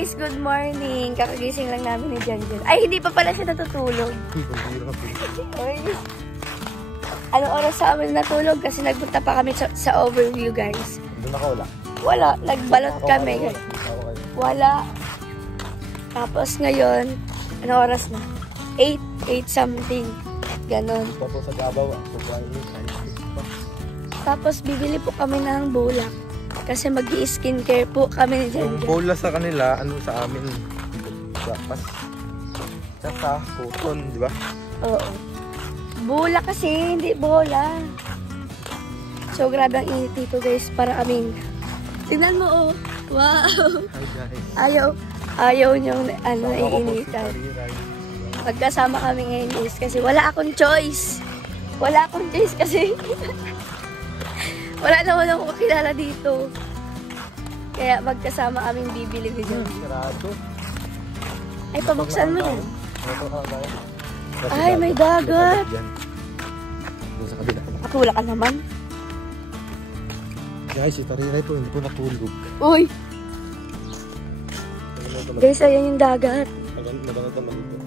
guys, good morning. Kakagising lang namin ni Janjan. Ay, hindi pa pala siya natutulog. Anong oras sa amin natulog? Kasi nagpunta pa kami sa overview, guys. Doon ako wala? Wala, nagbalot kami. Wala. Tapos ngayon, anong oras na? 8 something. Ganon. Tapos sa Gabaw, tapos bibili po kami ng bulak. Kasi mag-i-skincare po kami ni Janjan. yung bola sa kanila, ano sa amin? Pas. Tsaka, cotton, di ba? Oo. Bulak kasi, hindi bola. So, grabe ang init dito, guys. Para kaming... Tingnan mo, oh. Wow. Hi, guys. Ayaw niyong, iinitan. Magkasama kami ngayon, guys. Kasi wala akong choice. Wala akong choice kasi... wala naman akong kakilala dito. Kaya magkasama kaming bibili ko dyan. Ay, pabuksan mo yan. Ay, may dagat. Nakatula ka naman. Guys, si Tariray po, hindi po natulog. Uy! Guys, ayan yung dagat. Maganda naman dito.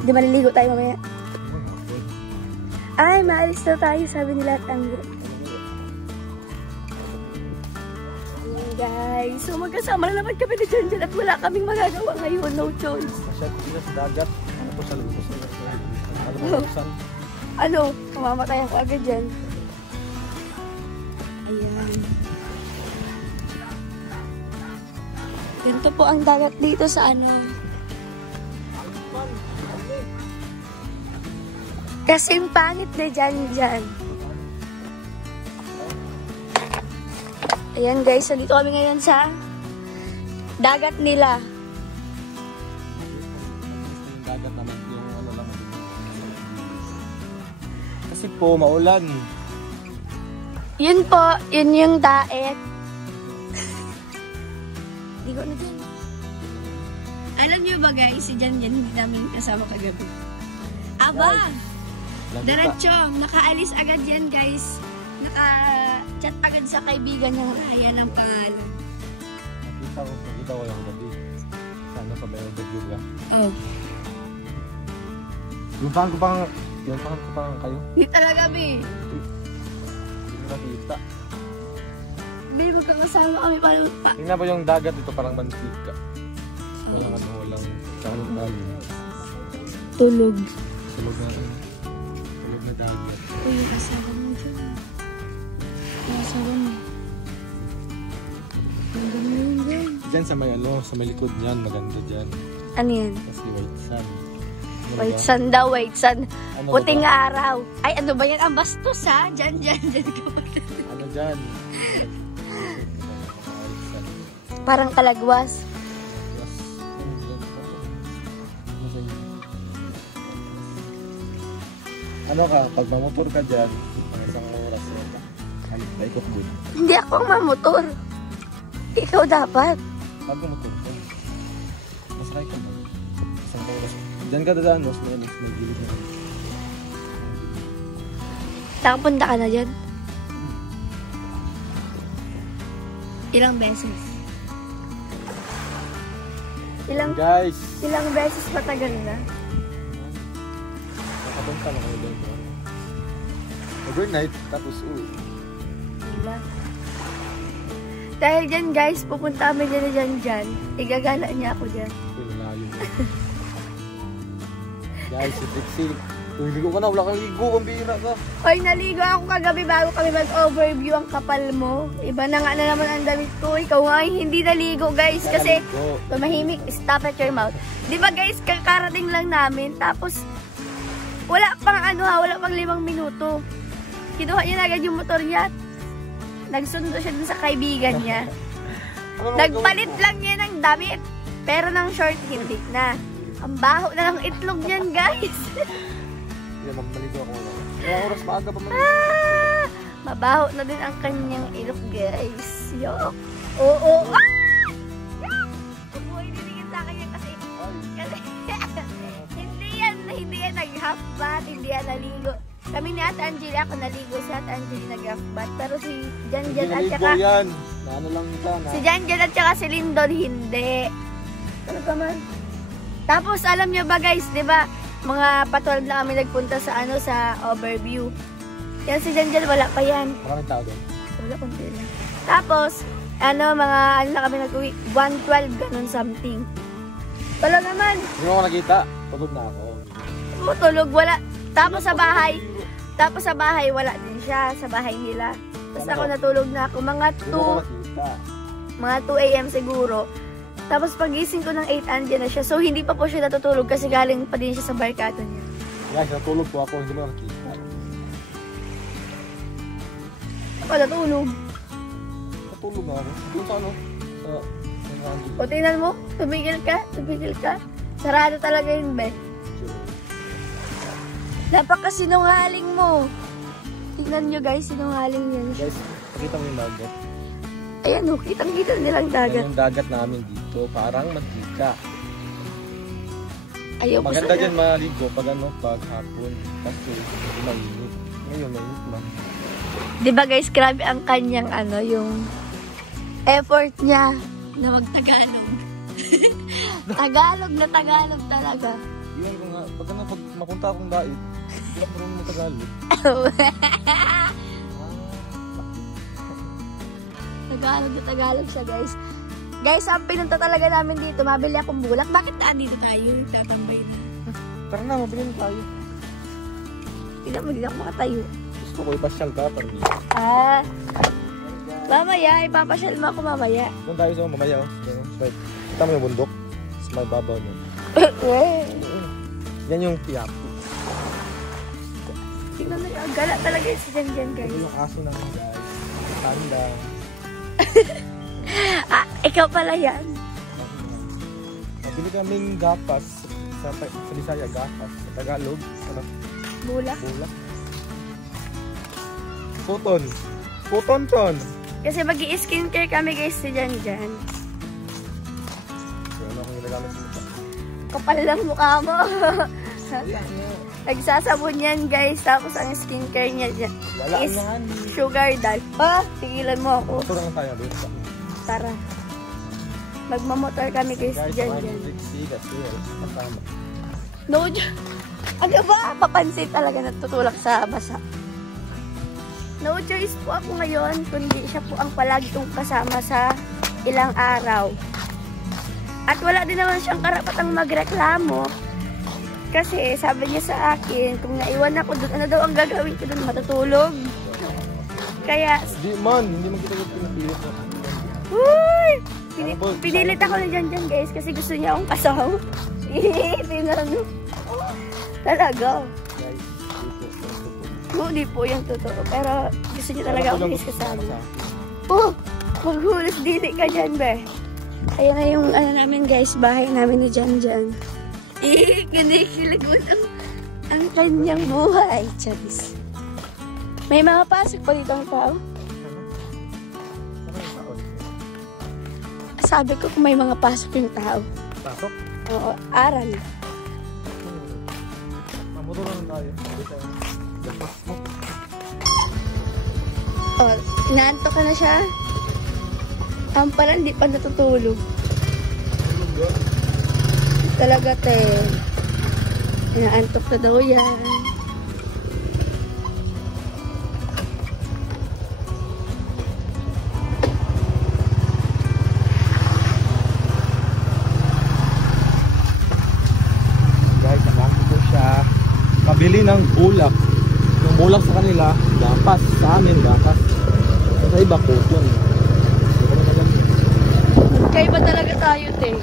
Di maliligo tayo mamaya. Ay, maalis na tayo, sabi nila Tango. Ayan guys, so magkasama na naman kami ni Janjan at wala kaming magagawa ngayon, no choice. Masyado sila sa dagat. Ano po sa lubos? Ano po lubusan? Ano, mamamatay ako agad dyan. Ayan. Ganito po ang dagat dito sa ano. Kasing pangit na dyan. Ayan guys, so dito kami ngayon sa dagat nila. Dagat naman yung ano lang. Kasi po, maulan. Yun po, yun yung daet. Di ko na dyan. Alam niyo ba guys, si Janjan hindi namin kasama kagabi. Aba! Diretso, nakaalis agad yan guys. Naka-chat agad sa kaibigan ng Raya ng pangalan. Nakita ko yung gabi. Sana sa bayo review ka. Oh. Yung pangan ko pang kayo. Hindi talaga, Bi. Hindi mo nakita. Bi, magkakasama kami pa. Tingnan po yung dagat dito, parang mantika. Walang ano, walang saan tali. Tulog. Tulog na dagat. Uy, yung asawa mo dyan. Yung asawa mo. Ang ganda yun dyan. Diyan sa may ano, sa may likod niyan, maganda dyan. Ano yan? Kasi white sand. Ano White ba? sun daw, white sun. Ano Puting ba? araw. Ay, ano ba yan? Ang bastos ha? Dyan ka. Ano dyan? Parang kalagwas. Ano ka, pag mamotor ka dyan, pang isang oras yun. Paikot din. Hindi ako ang mamotor. Ikaw dapat. Pag mamotor ka, mas right ka ba? Isang oras. Dyan ka dadaan, mas mag-gilid na. Nakapunta ka na dyan? Ilang beses? Guys! Ilang beses matagal na? Nakapunta na kayo doon. Overnight, tapos uwi. Wala. Dahil dyan guys, pupunta kami dyan. Igagala niya ako dyan. Layo mo. Guys, si Trixie. Uy, ligo ka na. Wala kang ligo. Ang bihira ka. Hoy, naligo ako kagabi bago kami mag-overview. Ang kapal mo. Iba na nga na naman ang damit ko. Ikaw nga hindi naligo guys. Kasi tumahimik. Stop at your mouth. Di ba guys, kakarating lang namin. Tapos, wala pang 5 minuto. Kinuha niya na agad yung motor niya. Nagsundo siya dun sa kaibigan niya. Nagpalit lang niya ng damit. Pero ng short, hindi na. Ang baho na ng itlog niyan, guys. Hindi naman maligo ako. Ilang oras maaga pa maligo? Mabaho na din ang kanyang ilok, guys. Yok. Oo. Huwag dinigin sa akin yan kasi hindi yan nag-half bath, hindi yan naligo. Kami ni Ate Angeli, ako naligo, si Ate Angeli nag-half bath. Pero si Janjan at saka... Na ano lang sana. Si Janjan at saka si Lindon, hindi. Talaga man. Tapos, alam nyo ba guys, di ba, mga pa-12 na kami nagpunta sa sa overview. Yan si Janjan, wala pa yan. Maraming tao doon. Wala, konti lang. Tapos, ano na kami nag-uwi, 112, ganun something. Wala naman. Hindi mo ako nakita. Tulog na ako. Tulog, wala. Tapos sa bahay, wala din siya, sa bahay nila. Tapos ako natulog na ako, mga 2 AM siguro. Tapos pagising ko ng 8, andyan na siya. So, hindi pa po siya natutulog kasi galing pa din siya sa barkada niya. Guys, natulog po ako, hindi mo nakikita. Ako natulog. Natulog na ako. Doon sa ano? O, tingnan mo. Tumigil ka. Sarado talaga yun, be. Napakasinungaling mo. Tingnan nyo, guys, sinungaling yan. Guys, nakita mo yung dagat. Ayan, oh, kitang-kita nilang dagat. Yan yung dagat namin dito. Parang mantika. Ayaw ko maganda dyan maligo pag hapon. Kasi mainit. Ngayon, mainit na. Diba guys, grabe ang kanyang yung effort niya na mag-Tagalog. Tagalog na Tagalog talaga. Yun ko nga, pag mapunta akong dait, hindi ako marunong ng Tagalog. Tagalog na Tagalog siya guys. Guys, ang pinunta talaga namin dito, mabili akong bulak. Bakit dito tayo? Tatambay na. Tara na, mabili na tayo. Tignan mo, hindi ako makatayo. Gusto ko ipasyal ka, parang dito. Mamaya, ipapasyal mo ako mamaya. Doon tayo sa mamaya. Kita mo yung bundok. Sa may babaw mo. Yan yung piyapo. Tignan mo, gala talaga yung si Janjan guys. Ito yung aso naman guys. Tanda. Ikaw pala yan. Mabili kaming gapas. Sa Bisaya, gapas. Sa Tagalog, Bulak. Puton. Kasi mag-i-skincare kami guys si Janjan. So, ano akong ginagamit sa mukha? Kapal lang mukha mo. Nagsasabon yan guys. Tapos ang skincare niya dyan is sugar dye. Tigilan mo ako. Motor lang tayo dito. Tara. Magmamotor kami guys dyan. Kasama. No, ano ba? Papansin talaga natutulak sa basa. No choice po ako ngayon, kundi siya po ang palagi kong kasama sa ilang araw. At wala din naman siyang karapatang magreklamo. Kasi sabi niya sa akin, kung naiwan ako doon, ano daw ang gagawin ko doon? Matutulog. Kaya... Hindi man kita yung pinapilit ko. Uy! Pinilit ako na dyan guys kasi gusto niya akong kasama. Tingnan mo. Talaga. Guys, Hindi po yung totoo. Pero gusto niya talaga akong kasama. Maghulos dili ka dyan, be. Ayan na yung namin guys, bahay namin ni Janjan. Kinikilagot ang kanyang buhay. Charis. May mga pasok pa dito ang tao. Sabi ko kung may mga pasok yung tao. Pasok? Oo, aral. Mamotor lang tayo. Inaantok ka na siya. Ang pala, hindi pa natutulog. Talaga, te. Inaantok na daw yan. Guys, nakakita po siya. Pabili ng bulak. Yung bulak sa kanila, gapas. Sa amin, gapas. Sa iba, kuton. Kaya ba talaga tayo, te?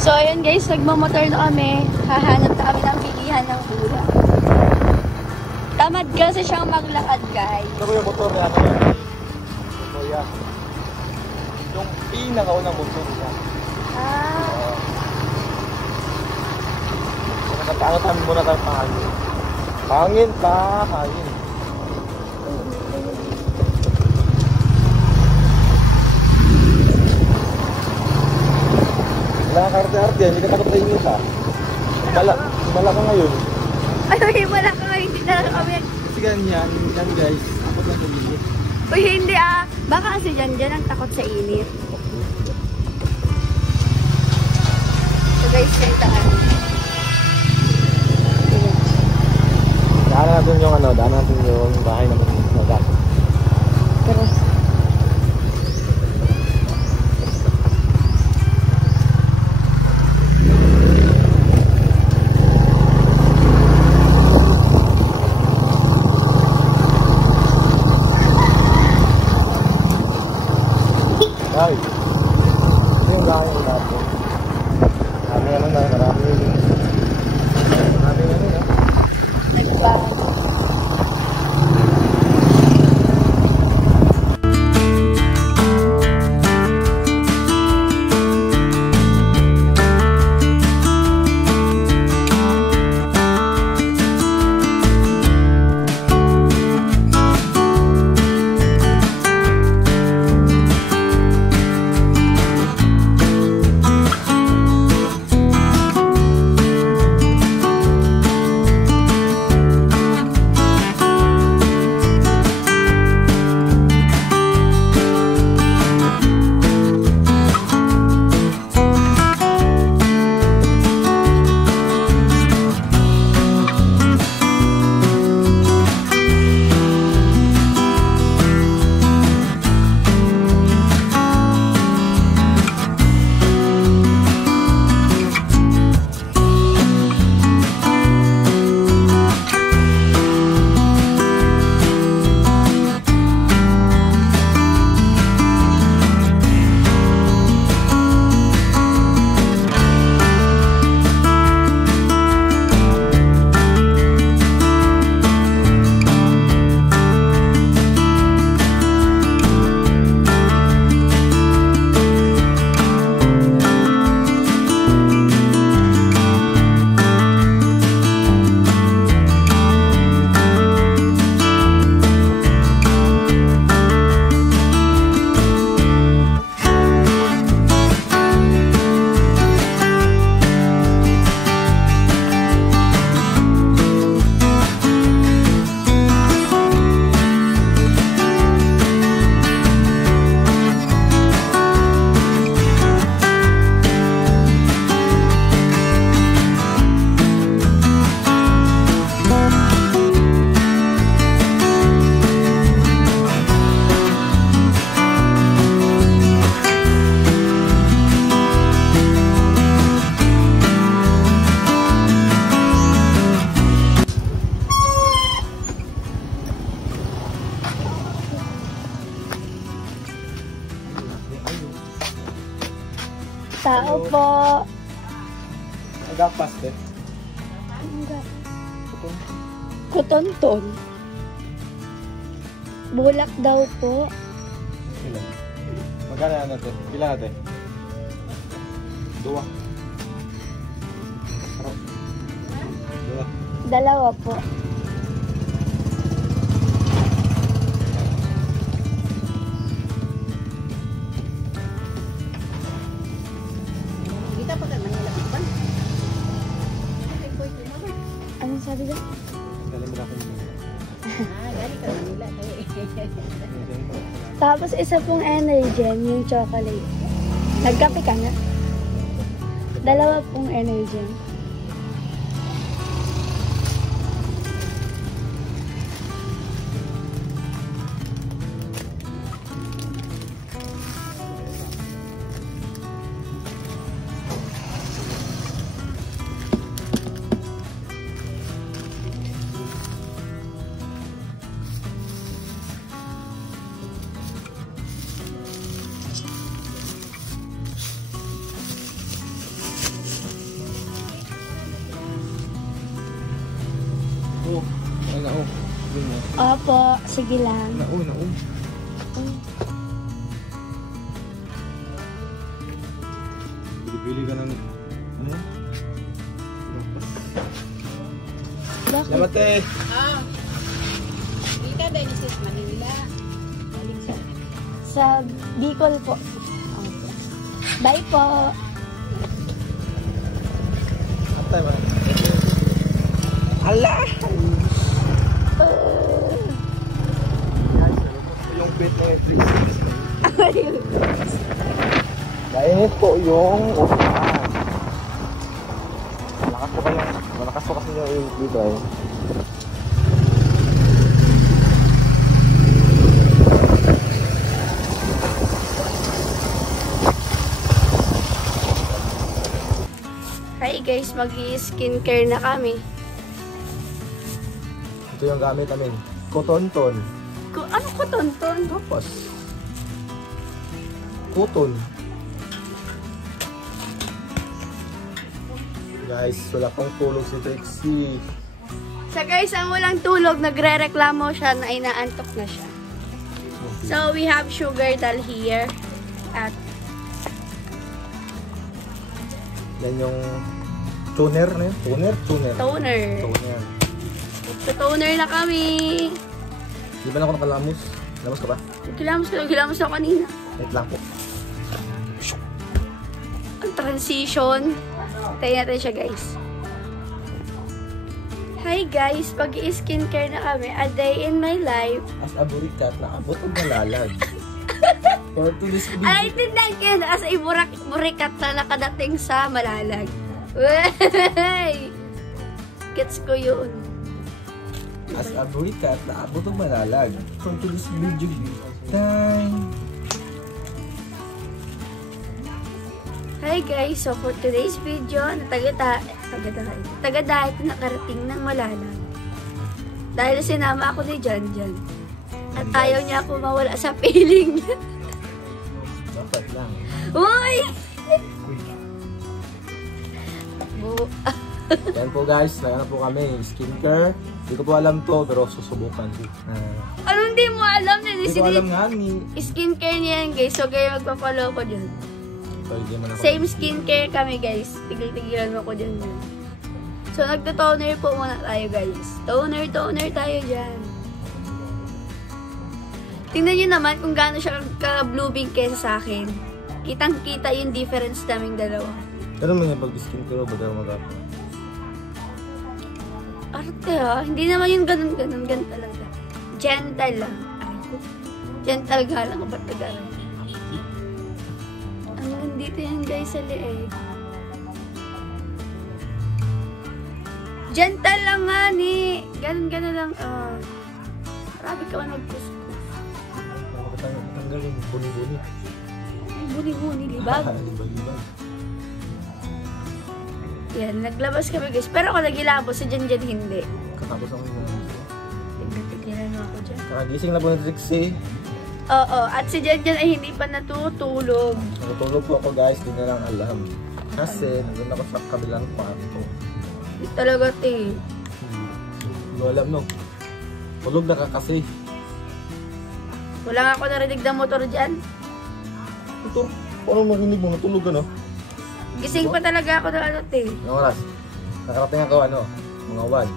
So, ayun guys, nagmamotor na kami. Hahanap na kami ng bilihan ng bulak. Tamad kasi siyang maglakad, guys. Ito ko yung motor niya. Kuya. Yung pinakaunang motor niya. Nakataangat muna tayo pangangin. Pangin. Wala ka arte-arte yan, hindi ka takot sa inyo ka. Mala ka ngayon. Ay, wala ka ngayon, hindi na kami. Sige, ganyan guys. Ako na bumili. Uy, hindi baka kasi dyan ang takot sa init. So guys, kaitaan. Daan natin yung daan natin yung bahay naman ng gato. Pero ay, ito yung bahay ng gato. Marami naman na, marami nagbago. Tao po. Nagapas eh. Kutonton. Bulak daw po. Ilan? Magkano yan natin? Ilan natin? 2. Dalawa po. Anong sabi dyan? Galing mo na akong Galing ka Manila. Tapos isa pong Energen, yung chocolate. Nagkape ka na? Dalawa pong Energen. Ay, nao. Opo, sige lang. Nao. Bili ka ng... Ano yan? Bakit? Salamat eh! Dito dahil sa Manila. Galing sa... Sa Bicol po. Opo. Bye po. Antay ba? Hala! Guys, ano po yung bit na Netflix? Dahil po yung upuan. Malakas po kasi yung dito eh. Hi guys, mag-skincare na kami. Ito yung gamit namin. Kotonton. Ano ko tonton? Tapos Koton. Guys, wala pang tulog si Trixie. So guys, ang walang tulog, nagre-reklamo siya na inaantok na siya. So we have sugar dal here. At yan yung toner na yun? Toner? toner. So toner na kami. Di ba na ako nakalamos? Lamos ka ba? Gilamos ako kanina. Wait lang po. Ang transition. Tayo natin siya guys. Hi guys, pag-i-skincare na kami. A day in my life. As a burikat na abot ang nalalag. For to this video. Ay, tindan kayo na as a burikat na nakadating sa Malalag. Wey! Gets ko yun. As a burikat na abot ang malalag. For to this video. Time. Hi guys, so for today's video, taga-diet na nakarating ng Malalag. Dahil sinama ako ni Janjan. At ayaw niya ako mawala sa feeling niya. Dapat lang. Uy! Yan po guys, nagana po kami. Skincare. Hindi ko po alam to, pero susubukan. Ano hindi mo alam na? Hindi ko alam nga ni. Skincare niya yan guys, so kayo magpa-follow ko dyan. Same skincare kami guys. Tigil-tigilan mo ko dyan. So nagto-toner po muna tayo guys. Toner tayo dyan. Tingnan nyo naman kung gaano siya ka-blooming kesa sa akin. Kitang-kita yung difference naming dalawa. Ganun mo yung pag-skincare o ba daw mag-apa? Arte ha, hindi naman yung ganun talaga. Gentle lang. Ay ko. Gentle nga lang, ba't tagalan? Dito yan guys sa leeg. Gentle lang nga ni. Ganun lang. Marami ka man magkuskus. Tanggalin, buni-buni. Ay, buni-buni, libag. Libag. Yan, naglabas kami guys. Pero ako nagilabos, si Janjan hindi. Katapos ako yung Tignan mo ako dyan. kakagising na po ni Trixie. Oo, at si Janjan ay hindi pa natutulog. Natutulog po ako guys, di na lang alam. Kasi nandun ako sa kabilang kwarto. Hindi talaga te. Hindi ko alam no. Tulog na ka kasi. Wala nga ako narinig na motor dyan. Ito, paano marinig mo? Natulog ka no? Gising pa talaga ako na ano te. Anong oras? Nakarating ako mga 1.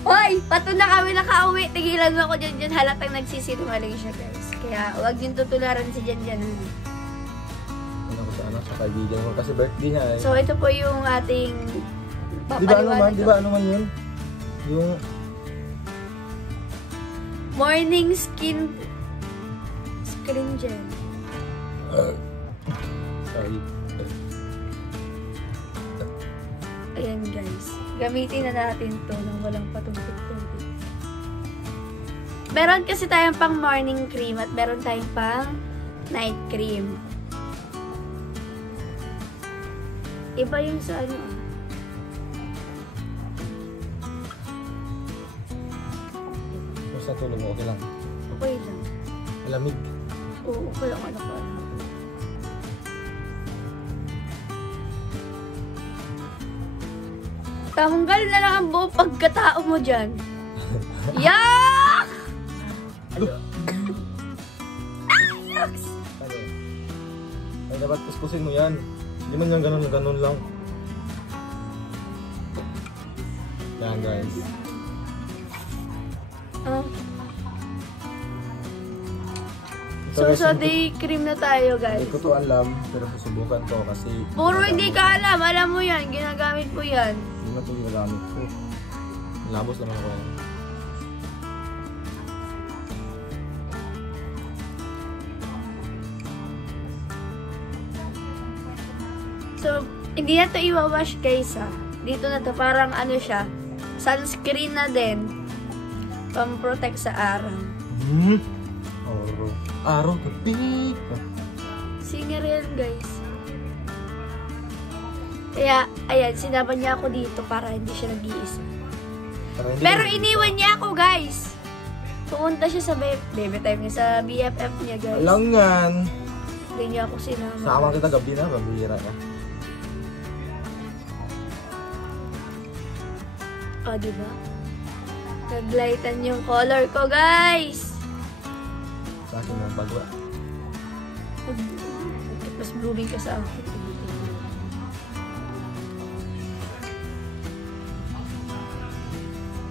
Hoy! Pato na kami nakauwi. Tigilan mo ako dyan halatang nagsisinungaling siya guys. Kaya huwag yung tutularan si Janjan. Ano ko sa kaibigan ko kasi birthday niya eh. So ito po yung ating Di ba ano man yun? Yung morning screen gel. Sorry. Ayan guys. Gamitin na natin to nang walang patumpik-tumpik. Meron kasi tayong pang morning cream at meron tayong pang night cream. Iba yung sa ano. Basta tulog mo, okay lang. Okay lang. Malamig. Oo, okay lang. Ano ko alam. Tanggal na lang ang buong pagkatao mo dyan. Yak! Yucks! Ay, dapat kuskusin mo yan. Hindi man yan ganun lang. Yan guys. So day cream na tayo guys. Hindi ko to alam, pero susubukan ko kasi... Puro hindi ka alam. Alam mo yan. Ginagamit ko yan. Hindi na ito ginagamit ko. Labos naman ako yan. So, hindi na to iwawash guys ha. Dito na to, parang ano siya, sunscreen na din. Pang-protect sa araw. Araw, gabi. Singer yan guys. Kaya, ayan, sinaban niya ako dito para hindi siya nag-iisa. Pero iniwan niya ako guys. Pumunta siya sa baby time niya, sa BFF niya guys. Langan. Hindi niya ako sinama. Sama kita gabi na, mabihira ka. O, diba? Naglightan yung color ko, guys! Sa akin ang bagwa. Mas blooming ka sa akin.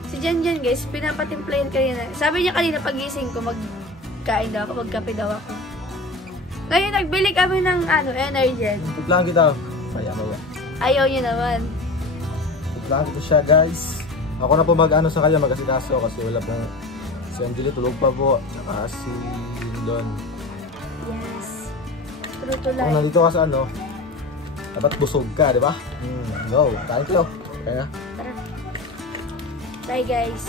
Si Jan, guys, pinapatimplayan kanina. Sabi niya kanina pagising ko, magkain daw ako, magkape daw ako. Ngayon, nagbili kami ng, energy. Tutlaan kita. Maya. Ayaw niya naman. Tutlaan kita siya, guys. Ako na po mag-ano sa kanya, mag-asikaso kasi wala pa. Si Angeli tulog pa po. Tsaka si Don. Yes. True to Kung life. nandito ka sa ano, dapat busog ka, di ba? Go, kain kayo. Kaya. Tara. Bye, guys.